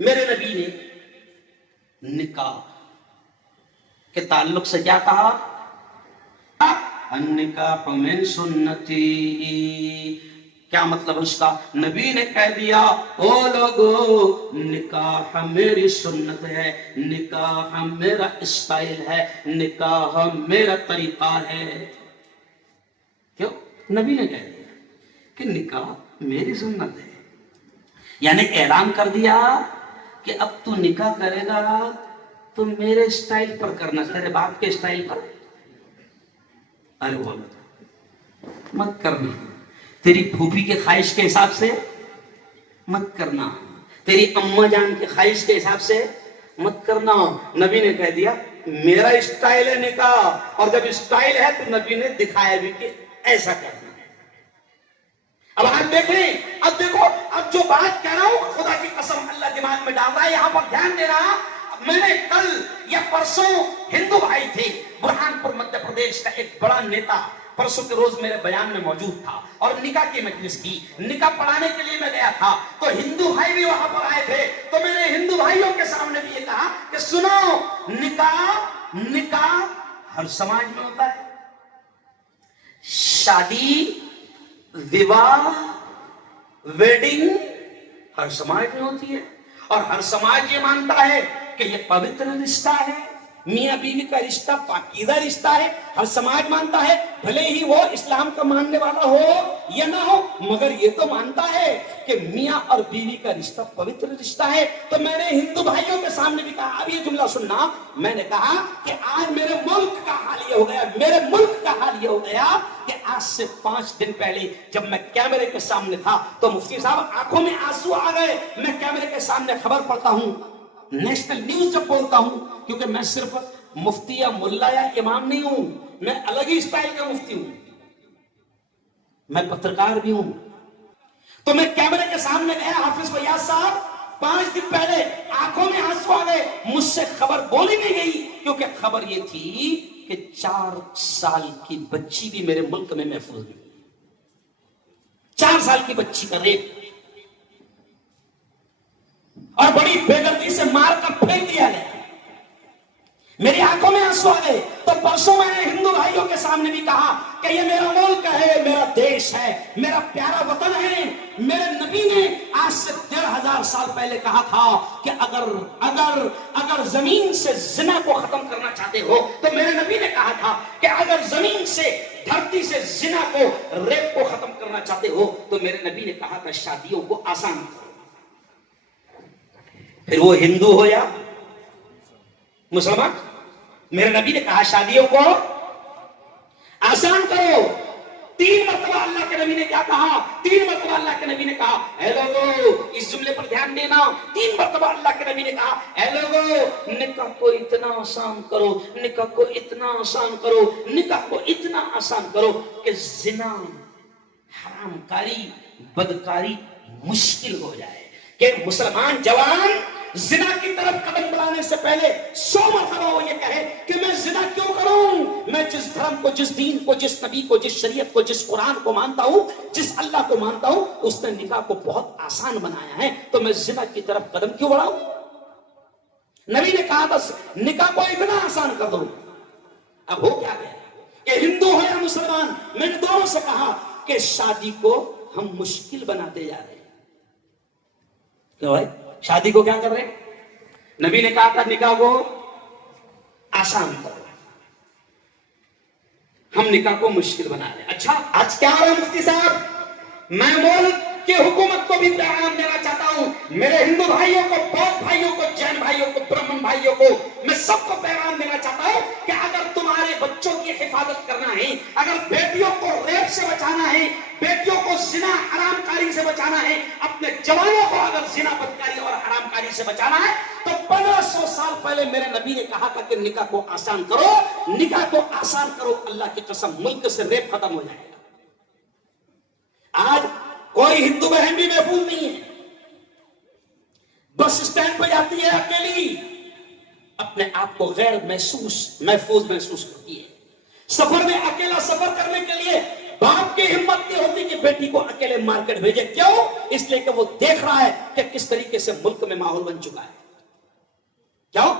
میرے نبی نے نکاح کے تعلق سے کیا کہا؟ النکاح من سنتی. کیا مطلب اس کا؟ نبی نے کہہ دیا او لوگو نکاح میری سنت ہے، نکاح میرا اسٹائل ہے، نکاح میرا طریقہ ہے. کیوں؟ نبی نے کہہ دیا کہ نکاح میری سنت ہے، یعنی اعلان کر دیا کہ اب تو نکاح کرے گا تو میرے اسٹائل پر کرنا، تیرے باپ کے اسٹائل پر ارے بولو مت کرنا، تیری پھوپھی کے خواہش کے حساب سے مت کرنا، تیری اماں جان کے خواہش کے حساب سے مت کرنا. نبی نے کہہ دیا میرا اسٹائل ہے نکاح، اور جب اسٹائل ہے تو نبی نے دکھایا بھی کہ ایسا کرنا ہے. اب آپ دیکھیں، اب دیکھو، اب جو بات کہہ رہا ہوں خدا کی قسم اللہ دماغ میں ڈال رہا ہے، یہاں پر دھیان دینا. میں نے کل یا پرسوں ہندو بھائی تھے برہان پور مدھیہ پردیش کا ایک بڑا نیتا، پرسوں کے روز میرے بیان میں موجود تھا اور نکاح کی مجلس تھی، نکاح پڑھانے کے لیے میں گیا تھا تو ہندو بھائی بھی وہاں پر آئے تھے. تو میں نے ہندو بھائیوں کے سامنے بھی یہ کہا کہ سنو، نکاح ہر سماج میں ہوتا ہے، شادی وواہ ویڈنگ ہر سماج میں ہوتی ہے، اور ہر سماج یہ مانتا ہے کہ یہ پوتر رشتہ ہے، میاں بیوی کا رشتہ پاکیزہ رشتہ ہے. ہر سماج مانتا ہے، بھلے ہی وہ اسلام کا ماننے والا ہو یا نہ ہو، مگر یہ تو مانتا ہے کہ میاں اور بیوی کا رشتہ پوتر رشتہ ہے. تو میں نے ہندو بھائیوں کے سامنے بھی کہا، اب یہ جملہ سننا، میں نے کہا کہ آج میرے ملک کا حال یہ ہو گیا، میرے ملک کا حال یہ ہو گیا کہ آج سے 5 دن پہلے جب میں کیمرے کے سامنے تھا تو مفتی صاحب آنکھوں میں آنسو آ گئے. میں کیمرے کے سامنے خبر پڑھتا ہوں، نیشنل نیوز جب بولتا ہوں، کیونکہ میں صرف مفتی یا ملا یا امام نہیں ہوں، میں الگ ہی اسٹائل کا مفتی ہوں، میں پترکار بھی ہوں. تو میں کیمرے کے سامنے گیا، حافظ فیاض صاحب 5 دن پہلے آنکھوں میں آنسو آ گئے، مجھ سے خبر بولی نہیں گئی، کیونکہ خبر یہ تھی کہ 4 سال کی بچی بھی میرے ملک میں محفوظ نہیں. 4 سال کی بچی کا ریپ اور بڑی بےدردی سے مار کر پھینک دیا گیا. میری آنکھوں میں آنسو آ گئے. تو پرسوں میں نے ہندو بھائیوں کے سامنے بھی کہا کہ یہ میرا ملک ہے، میرا دیش ہے، میرا پیارا وطن ہے. میرے نبی نے آج سے 1500 سال پہلے کہا تھا کہ اگر زمین سے زنا کو ختم کرنا چاہتے ہو، تو میرے نبی نے کہا تھا کہ اگر زمین سے، دھرتی سے زنا کو، ریپ کو ختم کرنا چاہتے ہو تو میرے نبی نے کہا تھا شادیوں کو آسان کرو. پھر وہ ہندو ہو یا مسلمان، میرے نبی نے کہا شادیوں کو آسان کرو. 3 مرتبہ اللہ کے نبی نے کیا کہا؟ 3 مرتبہ اللہ کے نبی نے کہا اے لوگو، اس جملے پر دھیان دینا، 3 مرتبہ اللہ کے نبی نے کہا اے لوگو نکاح کو اتنا آسان کرو، نکاح کو اتنا آسان کرو، نکاح کو اتنا آسان کرو کہ زنا، حرام کاری، بدکاری مشکل ہو جائے. کہ مسلمان جوان زنا کی طرف قدم بڑھانے سے پہلے 100 مرتبہ وہ یہ کہے کہ میں زنا کیوں کروں؟ میں جس دھرم کو، جس دین کو، جس نبی کو، جس شریعت کو، جس قرآن کو مانتا ہوں، جس اللہ کو مانتا ہوں، اس نے نکاح کو بہت آسان بنایا ہے، تو میں زنا کی طرف قدم کیوں بڑھاؤں؟ نبی نے کہا بس نکاح کو اتنا آسان کر دو. اب ہو کیا گیا کہ ہندو ہو یا مسلمان، میں نے دونوں سے کہا کہ شادی کو ہم مشکل بناتے جا رہے ہیں. کیوں بھائی؟ شادی کو کیا کر رہے ہیں؟ نبی نے کہا تھا نکاح کو آسان کرو، ہم نکاح کو مشکل بنا رہے ہیں. اچھا آج کیا ہو رہا ہے مفتی صاحب؟ میں ملک کی حکومت کو بھی پیغام دینا چاہتا ہوں، میرے ہندو بھائیوں کو، بودھ بھائیوں کو، جین بھائیوں کو، برہمن بھائیوں کو، میں سب کو پیغام دینا چاہتا ہوں کہ اگر تمہارے بچوں کی حفاظت کرنا ہے، اگر بیٹیوں کو ریپ سے بچانا ہے، بیٹیوں کو زنا حرام کاری سے بچانا ہے، اپنے جوانوں کو اگر زنا بدکاری اور حرام کاری سے بچانا ہے، تو 1500 سال پہلے میرے نبی نے کہا تھا کہ نکاح کو آسان کرو، نکاح کو آسان کرو. اللہ کی قسم ملک سے ریپ ختم ہو جائے گا. آج کوئی ہندو بہن بھی محفوظ نہیں ہے، بس اسٹینڈ پہ جاتی ہے اکیلی، اپنے آپ کو غیر محفوظ محسوس کرتی ہے. سفر میں اکیلا سفر کرنے کے لیے باپ کی ہمت نہیں ہوتی کہ بیٹی کو اکیلے مارکیٹ بھیجے. کیوں؟ اس لیے کہ وہ دیکھ رہا ہے کہ کس طریقے سے ملک میں ماحول بن چکا ہے. کیوں؟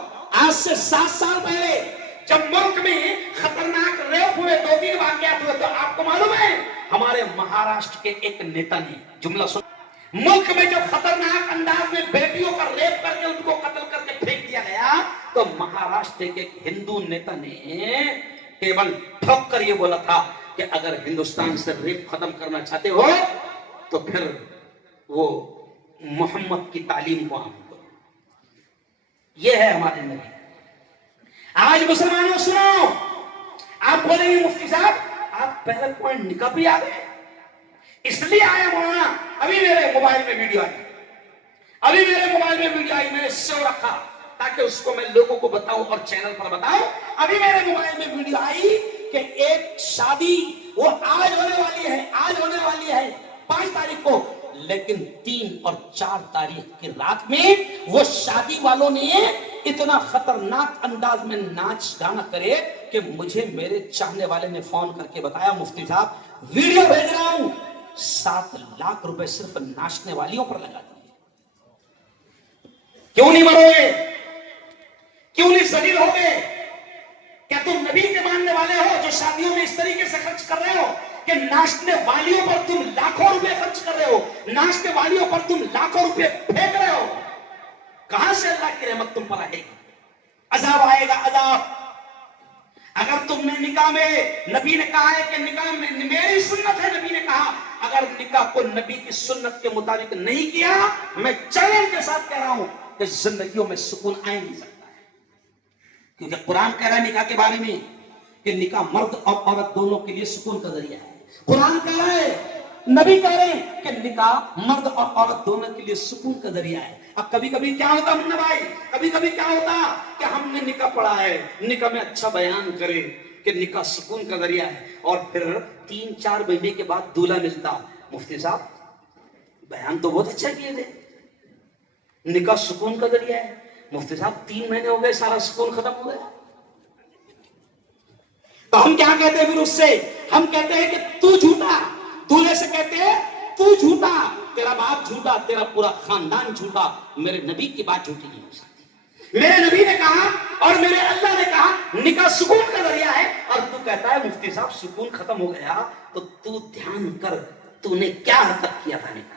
آج سے 7 سال پہلے جب ملک میں خطرناک ریپ ہوئے، 2-3 واقعات ہوئے، تو آپ کو معلوم ہے ہمارے مہاراشٹر کے ایک نیتا نے جملہ سن، ملک میں جب خطرناک انداز میں بیٹیوں کا ریپ کر کے ان کو قتل کر کے پھینک دیا گیا، تو مہاراشٹر کے ایک ہندو نیتا نے ٹیبل ٹھوک کر یہ بولا تھا کہ اگر ہندوستان سے ریپ ختم کرنا چاہتے ہو تو پھر وہ محمد کی تعلیم کو عام کرو. یہ ہے ہمارے نبی. آج مسلمانوں سنو، آپ بولیں گے مفتی صاحب آپ پہلے پوائنٹ نکاح بھی آ گئے. اس لیے آیا مولانا، ابھی میرے موبائل میں ویڈیو آئی، میں نے سیو رکھا تاکہ اس کو میں لوگوں کو بتاؤں اور چینل پر بتاؤں. ابھی میرے موبائل میں ویڈیو آئی کہ ایک شادی وہ آج ہونے والی ہے 5 تاریخ کو، لیکن 3 اور 4 تاریخ کی رات میں وہ شادی والوں نے اتنا خطرناک انداز میں ناچ گانا کرے کہ مجھے میرے چاہنے والے نے فون کر کے بتایا مفتی صاحب ویڈیو بھیج رہا ہوں، 7 لاکھ روپے صرف ناچنے والیوں پر لگا دیے. کیوں نہیں مرو گے؟ کیوں نہیں ذلیل ہو گے؟ کیا تم نبی کے ماننے والے ہو جو شادیوں میں اس طریقے سے خرچ کر رہے ہو کہ ناچنے والیوں پر تم لاکھوں روپے خرچ کر رہے ہو، ناچنے والیوں پر تم لاکھوں روپے پھینک رہے ہو؟ کہاں سے اللہ کی رحمت تم پر آئے گی؟ عذاب آئے گا، عذاب. اگر تم نے نکاح میں، نبی نے کہا ہے کہ نکاح میں میری سنت ہے، نبی نے کہا اگر نکاح کو نبی کی سنت کے مطابق نہیں کیا، میں چیلنج کے ساتھ کہہ رہا ہوں کہ زندگیوں میں سکون آ نہیں سکتا ہے. کیونکہ قرآن کہہ رہا ہے نکاح کے بارے میں کہ نکاح مرد اور عورت دونوں کے لیے سکون کا ذریعہ ہے. قرآن کہہ رہا ہے، نبی کہہ رہے ہیں کہ نکاح مرد اور عورت دونوں کے لیے سکون کا ذریعہ ہے. اب کبھی کبھی کیا ہوتا منا بھائی، کبھی کبھی کیا ہوتا کہ ہم نے نکاح پڑھا ہے، نکاح میں اچھا بیان کرے کہ نکاح سکون کا ذریعہ ہے، اور پھر 3-4 مہینے کے بعد دولہا ملتا، مفتی صاحب بیان تو بہت اچھا کیے تھے، نکاح سکون کا ذریعہ ہے. مفتی صاحب 3 مہینے ہو گئے سارا سکون ختم ہو گیا. تو ہم کیا کہتے ہیں پھر اس سے؟ ہم کہتے ہیں کہ تو جھوٹا. دولہے سے کہتے ہیں تو جھوٹا، تیرا باپ جھوٹا، تیرا پورا خاندان جھوٹا، میرے نبی کی بات جھوٹی نہیں ہو سکتی. میرے نبی نے کہا اور میرے اللہ نے کہا نکاح سکون کا ذریعہ ہے، اور تو کہتا ہے مفتی صاحب سکون ختم ہو گیا. تو دھیان کر تو نے کیا حد تک کیا تھا نکاح.